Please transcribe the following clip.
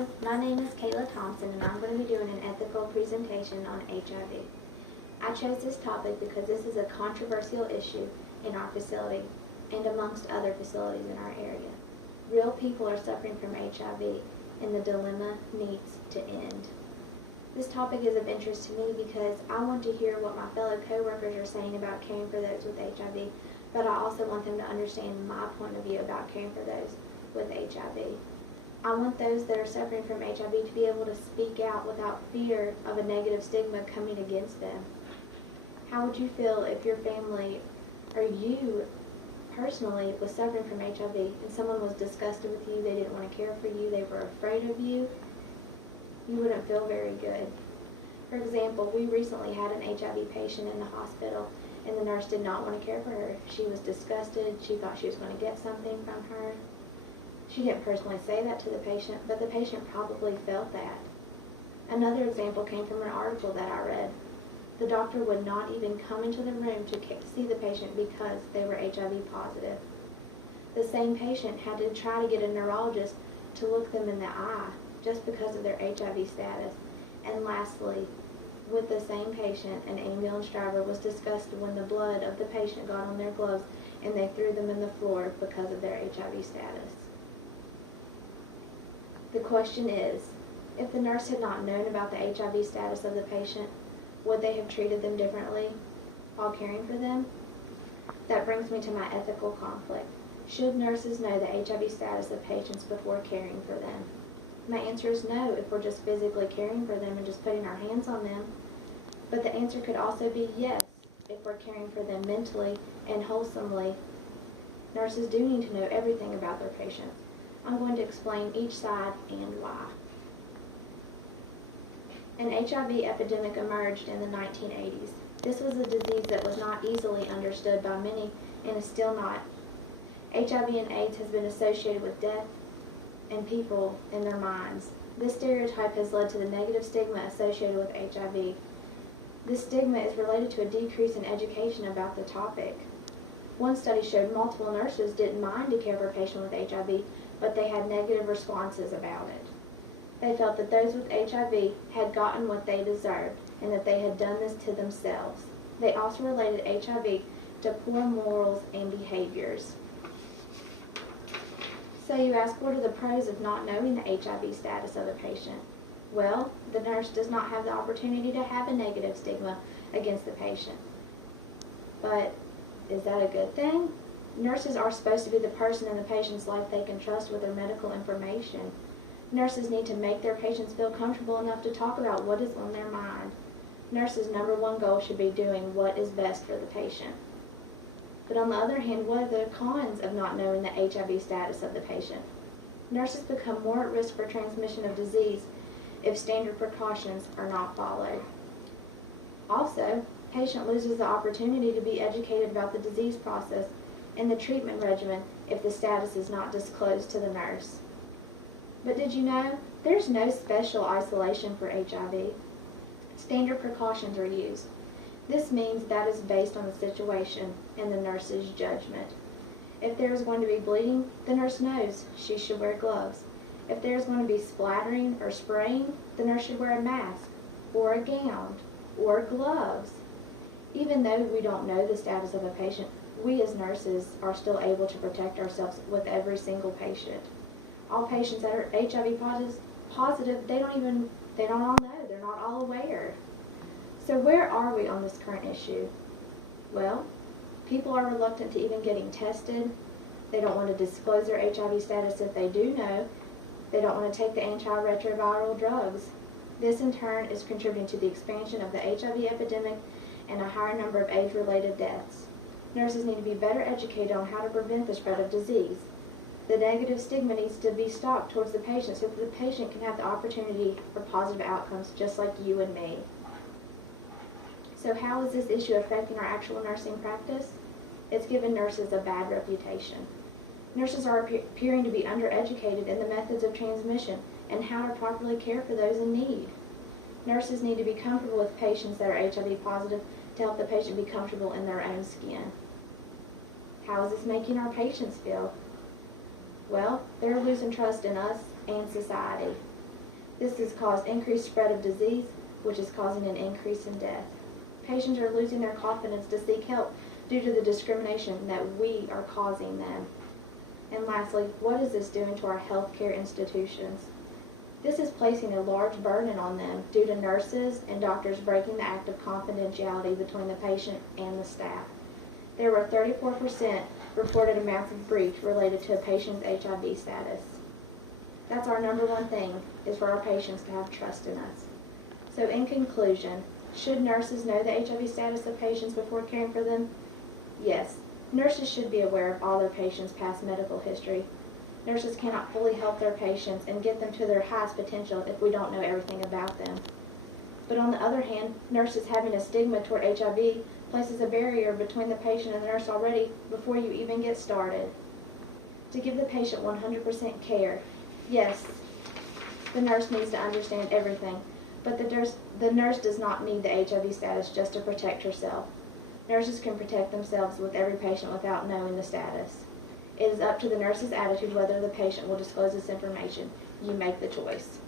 Hello, my name is Kayla Thompson and I'm going to be doing an ethical presentation on HIV. I chose this topic because this is a controversial issue in our facility and amongst other facilities in our area. Real people are suffering from HIV and the dilemma needs to end. This topic is of interest to me because I want to hear what my fellow co-workers are saying about caring for those with HIV, but I also want them to understand my point of view about caring for those with HIV. I want those that are suffering from HIV to be able to speak out without fear of a negative stigma coming against them. How would you feel if your family or you personally was suffering from HIV and someone was disgusted with you, they didn't want to care for you, they were afraid of you? You wouldn't feel very good. For example, we recently had an HIV patient in the hospital and the nurse did not want to care for her. She was disgusted, she thought she was going to get something from her. She didn't personally say that to the patient, but the patient probably felt that. Another example came from an article that I read. The doctor would not even come into the room to see the patient because they were HIV positive. The same patient had to try to get a neurologist to look them in the eye just because of their HIV status. And lastly, with the same patient, an ambulance driver was disgusted when the blood of the patient got on their gloves and they threw them in the floor because of their HIV status. The question is, if the nurse had not known about the HIV status of the patient, would they have treated them differently while caring for them? That brings me to my ethical conflict. Should nurses know the HIV status of patients before caring for them? My answer is no if we're just physically caring for them and just putting our hands on them. But the answer could also be yes if we're caring for them mentally and wholesomely. Nurses do need to know everything about their patients. I'm going to explain each side and why. An HIV epidemic emerged in the 1980s. This was a disease that was not easily understood by many and is still not. HIV and AIDS has been associated with death and people in their minds. This stereotype has led to the negative stigma associated with HIV. This stigma is related to a decrease in education about the topic. One study showed multiple nurses didn't mind to care for a patient with HIV, but they had negative responses about it. They felt that those with HIV had gotten what they deserved and that they had done this to themselves. They also related HIV to poor morals and behaviors. So you ask, what are the pros of not knowing the HIV status of a patient? Well, the nurse does not have the opportunity to have a negative stigma against the patient. But is that a good thing? Nurses are supposed to be the person in the patient's life they can trust with their medical information. Nurses need to make their patients feel comfortable enough to talk about what is on their mind. Nurses' #1 goal should be doing what is best for the patient. But on the other hand, what are the cons of not knowing the HIV status of the patient? Nurses become more at risk for transmission of disease if standard precautions are not followed. Also, patient loses the opportunity to be educated about the disease process and the treatment regimen if the status is not disclosed to the nurse. But did you know there's no special isolation for HIV? Standard precautions are used. This means that is based on the situation and the nurse's judgment. If there is going to be bleeding, the nurse knows she should wear gloves. If there is going to be splattering or spraying, the nurse should wear a mask or a gown or gloves. Even though we don't know the status of a patient, we as nurses are still able to protect ourselves with every single patient. All patients that are HIV positive, they don't all know, they're not all aware. So where are we on this current issue? Well, people are reluctant to even getting tested. They don't want to disclose their HIV status if they do know. They don't want to take the antiretroviral drugs. This in turn is contributing to the expansion of the HIV epidemic and a higher number of AIDS-related deaths. Nurses need to be better educated on how to prevent the spread of disease. The negative stigma needs to be stopped towards the patient so that the patient can have the opportunity for positive outcomes just like you and me. So how is this issue affecting our actual nursing practice? It's given nurses a bad reputation. Nurses are appearing to be undereducated in the methods of transmission and how to properly care for those in need. Nurses need to be comfortable with patients that are HIV positive to help the patient be comfortable in their own skin. How is this making our patients feel? Well, they're losing trust in us and society. This has caused increased spread of disease, which is causing an increase in death. Patients are losing their confidence to seek help due to the discrimination that we are causing them. And lastly, what is this doing to our healthcare institutions? This is placing a large burden on them due to nurses and doctors breaking the act of confidentiality between the patient and the staff. There were 34% reported amounts of breach related to a patient's HIV status. That's our number one thing, is for our patients to have trust in us. So in conclusion, should nurses know the HIV status of patients before caring for them? Yes. Nurses should be aware of all their patients' past medical history. Nurses cannot fully help their patients and get them to their highest potential if we don't know everything about them. But on the other hand, nurses having a stigma toward HIV places a barrier between the patient and the nurse already before you even get started. To give the patient 100% care, yes, the nurse needs to understand everything, but the nurse does not need the HIV status just to protect herself. Nurses can protect themselves with every patient without knowing the status. It is up to the nurse's attitude whether the patient will disclose this information. You make the choice.